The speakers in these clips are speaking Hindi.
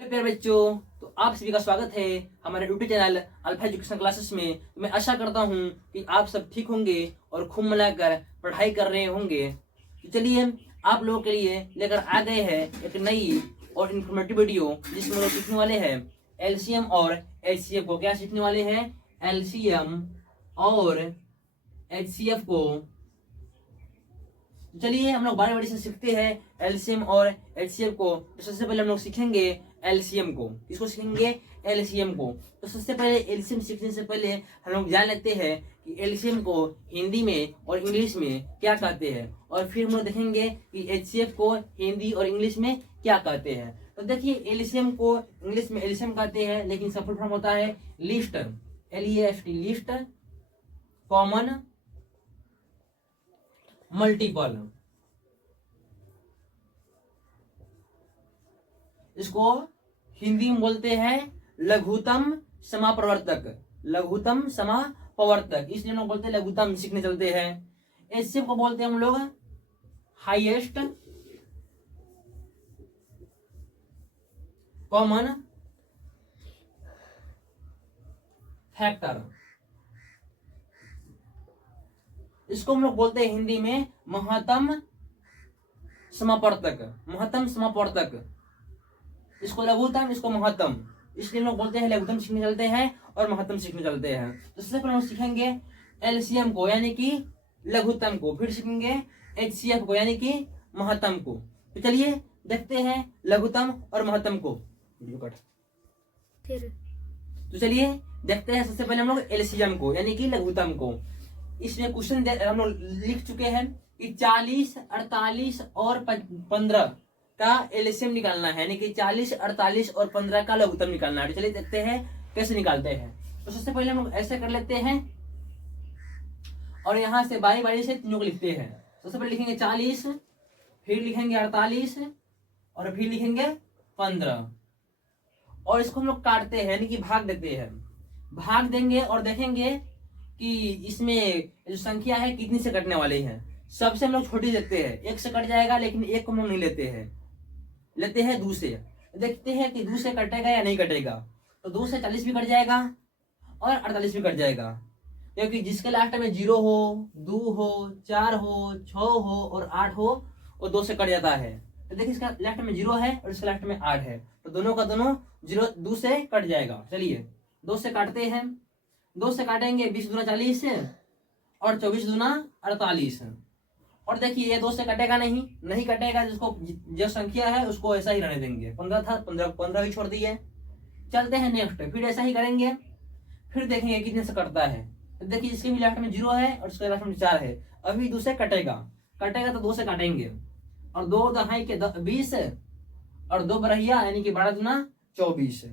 प्यारे बच्चों, तो आप सभी का स्वागत है हमारे YouTube channel alpha education classes में। तो मैं आशा करता हूँ कि आप सब ठीक होंगे और खूब मिलाकर पढ़ाई कर रहे होंगे। तो चलिए आप लोगों के लिए लेकर आ गए हैं एक नई और इन्फॉर्मेटिव वीडियो, जिसमें लोग सीखने वाले हैं एलसीएम और एचसीएफ को। क्या सीखने वाले हैं? एलसीएम और एचसीएफ को। चलिए हम लोग बारी बारी से सीखते हैं एलसीएम और एचसीएफ को। तो सबसे पहले हम लोग सीखेंगे एलसीएम को। किसको सीखेंगे? एलसीएम को। तो सबसे पहले एलसीएम सीखने से पहले हम लोग जान लेते हैं कि एलसीएम को हिंदी में और इंग्लिश में क्या कहते हैं, और फिर हम लोग देखेंगे कि एचसीएफ को हिंदी और इंग्लिश में क्या कहते हैं। तो देखिए, एलसीएम को इंग्लिश में एलसीएम कहते हैं, लेकिन इसका फुल फॉर्म होता है list, LEST, list common multiple. इसको हिंदी में बोलते हैं लघुत्तम समाप्रवर्तक, लघुत्तम समाप्रवर्तक, इसलिए हम लोग बोलते हैं लघुत्तम। सीखने चलते हैं। एचसीएफ को बोलते हैं हम लोग हाईएस्ट कॉमन फैक्टर। इसको हम लोग बोलते हैं हिंदी में महत्तम समापवर्तक, महत्तम समापवर्तक। इसको लघुत्तम, इसको महत्तम, इसलिए हम लोग बोलते हैं लघुत्तम सीखने चलते हैं और महत्तम सीखने चलते हैं। तो सबसे पहले हम सीखेंगे एलसीएम को यानी कि लघुत्तम को, फिर सीखेंगे एचसीएफ को यानी कि महत्तम को। तो चलिए देखते हैं लघुत्तम और महत्तम को। तो चलिए देखते हैं सबसे पहले हम लोग एलसीएम को यानी कि लघुत्तम को। इसमें क्वेश्चन हम लोग लिख चुके हैं कि 40, 48 और 15 का एलसीएम निकालना है, यानी कि 40, 48 और 15 का लघुत्तम निकालना है। तो चलिए देखते हैं कैसे निकालते हैं। तो सबसे पहले हम लोग ऐसे कर लेते हैं और यहां से बारी बारी से तीनों को लिखते हैं। सबसे पहले लिखेंगे 40, फिर लिखेंगे 48 और फिर लिखेंगे 15, और इसको हम लोग काटते हैं यानी कि भाग देते हैं। भाग देंगे और देखेंगे कि इसमें जो संख्या है कितनी से कटने वाली है। सबसे हम लोग छोटी देते हैं, 1 से कट जाएगा, लेकिन 1 को हम लोग नहीं लेते हैं, लेते हैं 2 से। देखते हैं कि 2 से कटेगा या नहीं कटेगा। तो 2 से 40 भी कट जाएगा और 48 भी कट जाएगा, क्योंकि जिसके लास्ट में 0 हो, 2 हो, 4 हो, 6 हो और 8 हो, वो 2 से कट जाता है। तो देखिए इसका लास्ट में 0 है और इसका लास्ट में 8 है, तो दोनों का दोनों 0 2 से कट जाएगा। चलिए 2 से काटते हैं। 2 से काटेंगे 20 दूना 40 और 24 दूना 48। और देखिए ये 2 से कटेगा नहीं कटेगा, जिसको जो संख्या है उसको ऐसा ही रहने देंगे। 15 था, 15 ही छोड़ दिए। चलते हैं नेक्स्ट, फिर ऐसा ही करेंगे, फिर देखेंगे कितने से कटता है। तो देखिए इसके भी लास्ट में 0 है और इसके लास्ट में 4 है। अभी 2 से कटेगा तो 2 से काटेंगे, और 2 दहाई के 20 और 2 बरहिया यानी कि 12 दूना 24,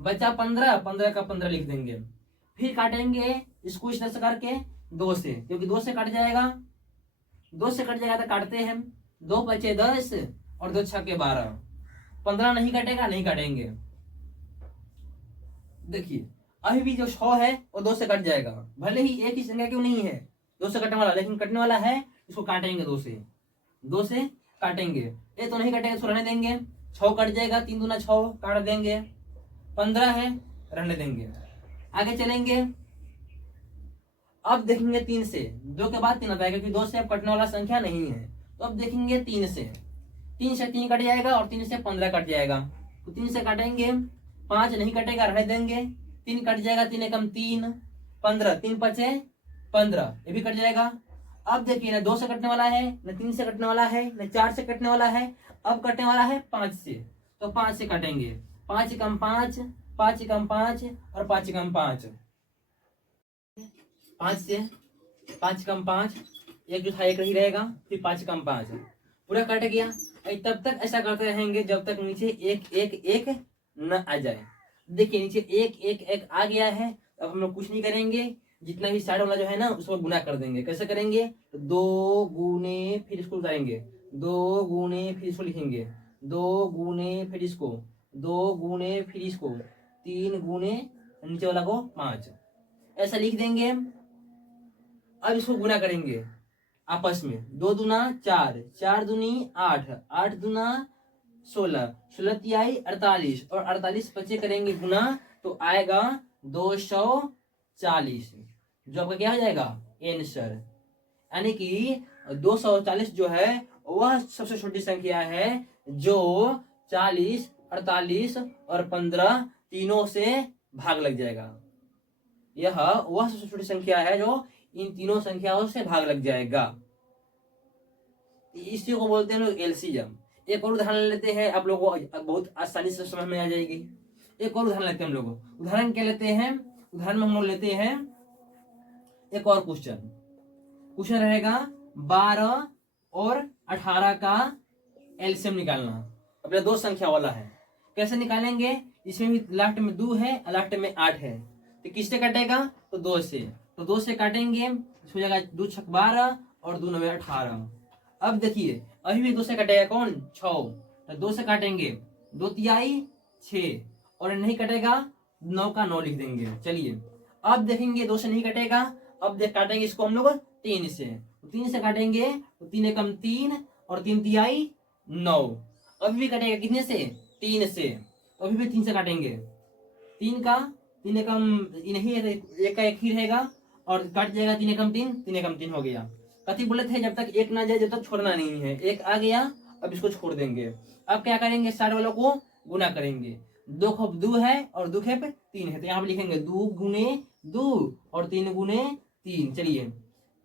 बचा 15, 15 का 15 लिख देंगे। फिर काटेंगे इसको इस तरह से करके 2 से, क्योंकि 2 से कट जाएगा, 2 से कट जाएगा तो काटते हैं। 2 बचे 10 और 2 छक्के 12, 15 नहीं कटेगा, नहीं काटेंगे। देखिए अभी भी जो 6 है वो 2 से कट जाएगा, भले ही एक ही संख्या क्यों नहीं है 2 से कटने वाला, लेकिन कटने वाला है, इसको काटेंगे 2 से, 2 से काटेंगे। ये तो नहीं कटेगा, इसको रहने देंगे। 6 कट जाएगा, 3 दूना 6 काट देंगे। 15 है, रहने देंगे। आगे चलेंगे, अब देखेंगे 3 से। 2 के बाद 3 आता है, क्योंकि 2 से अब कटने वाला संख्या नहीं है। तो अब देखेंगे 3 से। 3 से 3 कट जाएगा और 3 से 15 कट जाएगा। तो 3 से काटेंगे, 5 नहीं कटेगा, रहने देंगे। 3 कट जाएगा, 3 एकम 3, 15, 3 बचे 15, ये भी कट जाएगा। अब देखिए ना 2 से कटने वाला है, न 3 से कटने वाला है, न 4 से कटने वाला है, अब कटने वाला है 5 से। तो 5 से काटेंगे, 5 एकम 5, 5 एकम 5 और 5 एकम 5, 5 से 5 कम 5, 1 जो था 1 ही रहेगा, फिर 5 कम 5 पूरा कट गया। तब तक ऐसा करते रहेंगे जब तक नीचे 1 1 1 न आ जाए। देखिए नीचे 1 1 1 आ गया है। अब हम लोग कुछ नहीं करेंगे, जितना भी साइड वाला जो है ना उसको गुना कर देंगे। कैसे करेंगे? तो 2 गुने फिर इसको उतारेंगे, 2 गुने फिर इसको लिखेंगे, 2 गुने फिर इसको, 2 गुने फिर इसको, 3 गुने नीचे वाला को 5, ऐसा लिख देंगे। अब इसको गुना करेंगे आपस में, 2 दूना 4, 4 दूनी 8, 8 दूना 16, 16 तिहाई 48, और 48 बच्चे करेंगे गुना तो आएगा 240, जो आपका क्या हो जाएगा आंसर। यानी कि 240 जो है वह सबसे छोटी संख्या है जो 40, 48 और 15 तीनों से भाग लग जाएगा। यह वह सबसे छोटी संख्या है जो इन तीनों संख्याओं से भाग लग जाएगा। इसी को बोलते हैं लोग एलसीएम। एक और उदाहरण लेते हैं, आप लोगों को बहुत आसानी से समझ में आ जाएगी। एक और उदाहरण लेते हैं हम लोग। उदाहरण क्या लेते हैं? उदाहरण में हम लोग लेते हैं एक और क्वेश्चन रहेगा 12 और 18 का एलसीएम निकालना। अपने दो संख्या वाला है, कैसे निकालेंगे? इसमें भी लास्ट में 2 है, लास्ट में 8 है, तो किससे कटेगा? तो 2 से। तो 2 से काटेंगे हो जाएगा 2 छक 12 और 2 9 18। अब देखिए अभी भी 2 से कटेगा कौन? 6। तो 2 से काटेंगे 2 तिहाई 6, और नहीं कटेगा 9 का 9 लिख देंगे। चलिए अब देखेंगे 2 से नहीं कटेगा, अब देख काटेंगे इसको हम लोग 3 से। तो 3 से काटेंगे तो 3 एकम 3 और 3 तिहाई 9। अभी भी कटेगा कितने से? 3 से। तो अभी भी 3 से काटेंगे, 3 का 3 एकम नहीं है, एक का एक ही रहेगा और कट जाएगा 3 एकम 3, 3 एकम 3 हो गया। कथी बोले थे? जब तक एक ना जाए जब तक छोड़ना नहीं है। एक आ गया, अब इसको छोड़ देंगे। अब क्या करेंगे? साइड वालों को गुना करेंगे। 2 खप 2 है और 2 खेप 3 है, तो यहाँ पे लिखेंगे 2 गुने 2 और 3 गुने 3। चलिए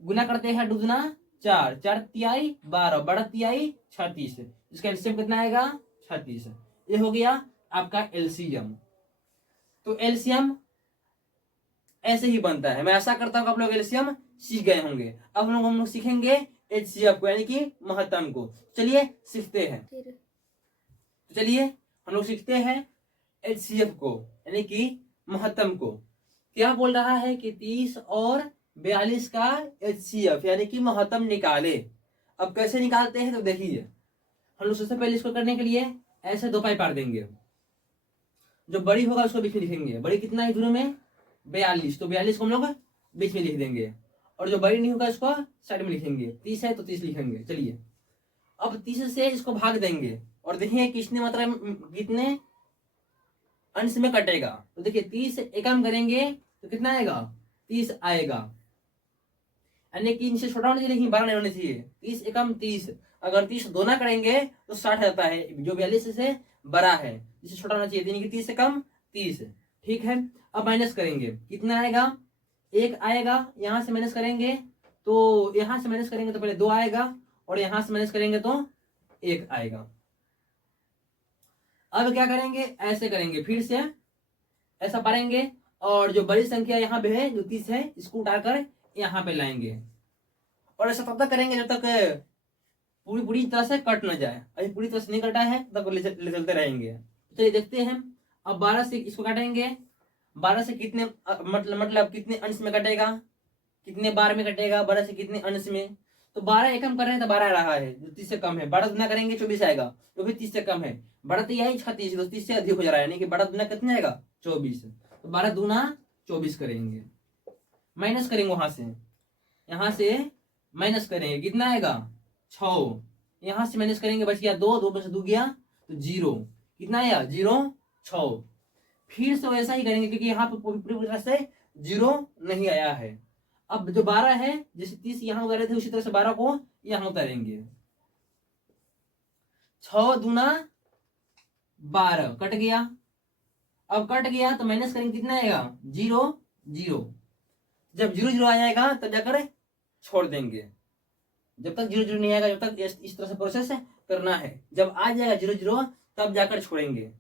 गुना करते हैं, 2 दूना 4, 4 तिहाई 12, 12 तिहाई 36। इसका एलसीएम कितना आएगा? 36। ये हो गया आपका एलसीएम। तो एलसीएम ऐसे ही बनता है। मैं आशा करता हूँ आप लोग एलसीएम सीख गए होंगे। अब हम लोग सीखेंगे एचसीएफ को, यानी कि महत्तम को। चलिए सीखते हैं। चलिए हम लोग सीखते हैं एचसीएफ को, यानी कि महत्तम को। क्या बोल रहा है कि 30 और 42 का एचसीएफ यानी कि महत्तम निकाले। अब कैसे निकालते हैं तो देखिए, हम लोग सबसे पहले इसको करने के लिए ऐसे 2 पाई पार देंगे। जो बड़ी होगा उसको बीच में लिखेंगे। बड़ी कितना है दोनों में? 42, तो 42 को हम लोग बीच में लिख देंगे, और जो बड़ी नहीं होगा इसको साइड में लिखेंगे। 30 है तो 30 लिखेंगे। चलिए अब 30 से इसको भाग देंगे और देखिए किसने मात्रा कितने अंश में कटेगा। तो देखिए 30 एकम करेंगे तो कितना आएगा? 30 आएगा, यानी कि इनसे छोटा होना चाहिए लेकिन 12 नहीं होना चाहिए। 30 एकम 30। अगर 30 दोना करेंगे तो 60 आता है, जो 42 से बड़ा है, जिससे छोटा होना चाहिए, यानी कि 30 एकम 30। ठीक है, अब माइनस करेंगे, कितना आएगा? 1 आएगा। यहां से माइनस करेंगे तो यहां से माइनस करेंगे तो पहले 2 आएगा, और यहां से माइनस करेंगे तो 1 आएगा। अब क्या करेंगे? ऐसे करेंगे, फिर से ऐसा पारेंगे, और जो बड़ी संख्या यहाँ पे है जो 30 है इसको उठाकर यहाँ पे लाएंगे, और ऐसा तब तक करेंगे जब तक पूरी तरह से कट न जाए। अभी पूरी तरह से नहीं कटा है तब ले चलते रहेंगे। चलिए देखते हैं। अब 12 से इसको काटेंगे। 12 से कितने मतलब कितने अंश में कटेगा? कितने बार में कटेगा? 12 से कितने अंश में? तो 12 एकम कर रहे हैं तो 12 आ रहा है, जो 30 से कम है। 12 गुना करेंगे 24 आएगा, जो भी 30 से कम है। 12 तो यही 36, तो 30 से अधिक हो जा रहा है, यानी कि 12 गुना कितना आएगा? 24। तो 12 दूना 24 करेंगे, माइनस करेंगे वहां से, यहां से माइनस करेंगे, कितना आएगा? 6। यहां से माइनस करेंगे, बच गया 2, 2 में से 2 गया तो 0। कितना आया? 0, 6। फिर से वैसा ही करेंगे क्योंकि यहाँ पे पूरी तरह से 0 नहीं आया है। अब जो 12 है, जैसे 30 यहाँ उतारे थे उसी तरह से 12 को यहाँ उतारेंगे। 6 दूना 12 कट गया। अब कट गया तो माइनस करेंगे, कितना आएगा? 0, 0। जब 0, 0 आ जाएगा तब जाकर छोड़ देंगे। जब तक 0, 0 नहीं आएगा जब तक इस तरह से प्रोसेस करना है। जब आ जाएगा 0, 0 तब जाकर छोड़ेंगे।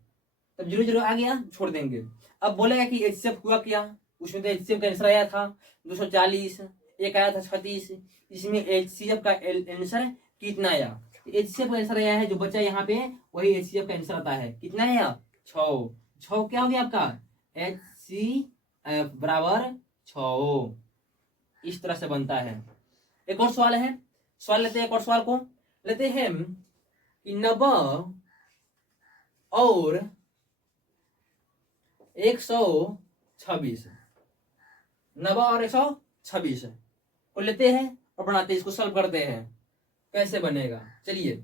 तब 0, 0 आ गया, छोड़ देंगे। अब बोलेगा कि एचसीएफ हुआ क्या? उसमें तो एचसीएफ का आंसर आया था 240, एक आया था 36। इसमें एचसीएफ का आंसर कितना आया? एचसीएफ का आंसर आया है जो बचा यहाँ पे, वही एचसीएफ का आंसर आता है। कितना आया? 6। 6 क्या हो गया आपका? एचसीएफ बराबर 6। इस तरह से बनता है। एक और सवाल है, सवाल लेते हैं। एक और सवाल को लेते हैं कि 90 और 126, 90 और 126 को लेते हैं और बनाते हैं, इसको सॉल्व करते हैं। कैसे बनेगा? चलिए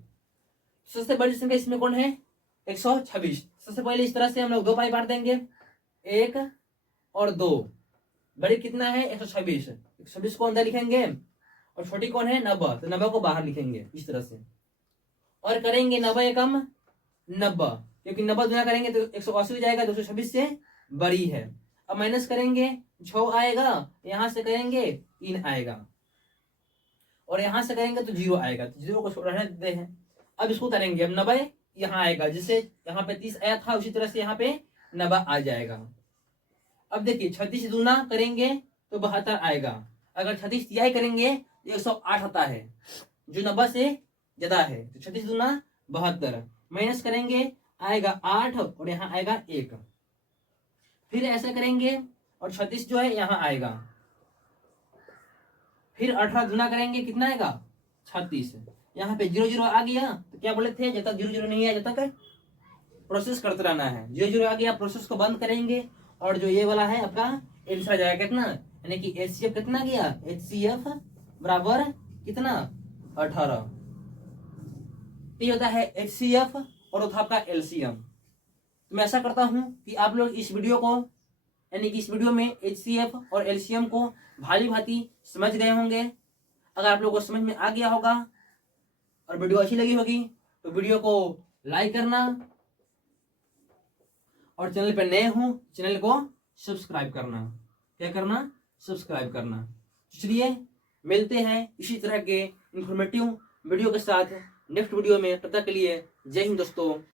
सबसे बड़ी संख्या इसमें कौन है? 126। सबसे पहले इस तरह से हम लोग 2 पाई बांट देंगे, 1 और 2। बड़ी कितना है 126, 126 को अंदर लिखेंगे और छोटी कौन है 90, तो 90 को बाहर लिखेंगे इस तरह से। और करेंगे 90 एकम 90, क्योंकि 90 गुना करेंगे तो 180 हो जाएगा, 226 से बड़ी है। अब माइनस करेंगे 6 आएगा, यहां से करेंगे 3 आएगा, और यहां से करेंगे तो 0 आएगा, तो 0 को रहने देते हैं। अब इसको करेंगे, अब 90 यहाँ आएगा, जिससे यहाँ पे 30 आया था उसी तरह से यहाँ पे 90 आ जाएगा। अब देखिए 36 दूना करेंगे तो 72 आएगा, अगर 36 तिहाई करेंगे तो 108 आता है, जो 90 से ज्यादा है। तो 36 दूना 72, माइनस करेंगे आएगा 8 और यहाँ आएगा 1, फिर ऐसा करेंगे और 36 जो है यहाँ आएगा, फिर 18 गुना करेंगे कितना आएगा 36, यहाँ पे 0 0 आ गया, तो क्या बोले थे जब तक 0 0 नहीं आया जब तक प्रोसेस करते रहना है। 0 0 आ गया, प्रोसेस को बंद करेंगे और जो ये वाला है आपका आंसर आ जाएगा कितना, यानी कि HCF कितना गया, HCF बराबर कितना 18। ये होता है HCF और होता आपका LCM। तो मैं ऐसा करता हूं कि आप लोग इस वीडियो को, यानी कि इस वीडियो में HCF और LCM को भाली भांति समझ गए होंगे। अगर आप लोगों को समझ में आ गया होगा और वीडियो अच्छी लगी होगी तो वीडियो को लाइक करना, और चैनल पर नए हो चैनल को सब्सक्राइब करना। क्या करना, सब्सक्राइब करना। चलिए मिलते हैं इसी तरह के इंफॉर्मेटिव वीडियो के साथ नेक्स्ट वीडियो में। तब तक के लिए जय हिंद दोस्तों।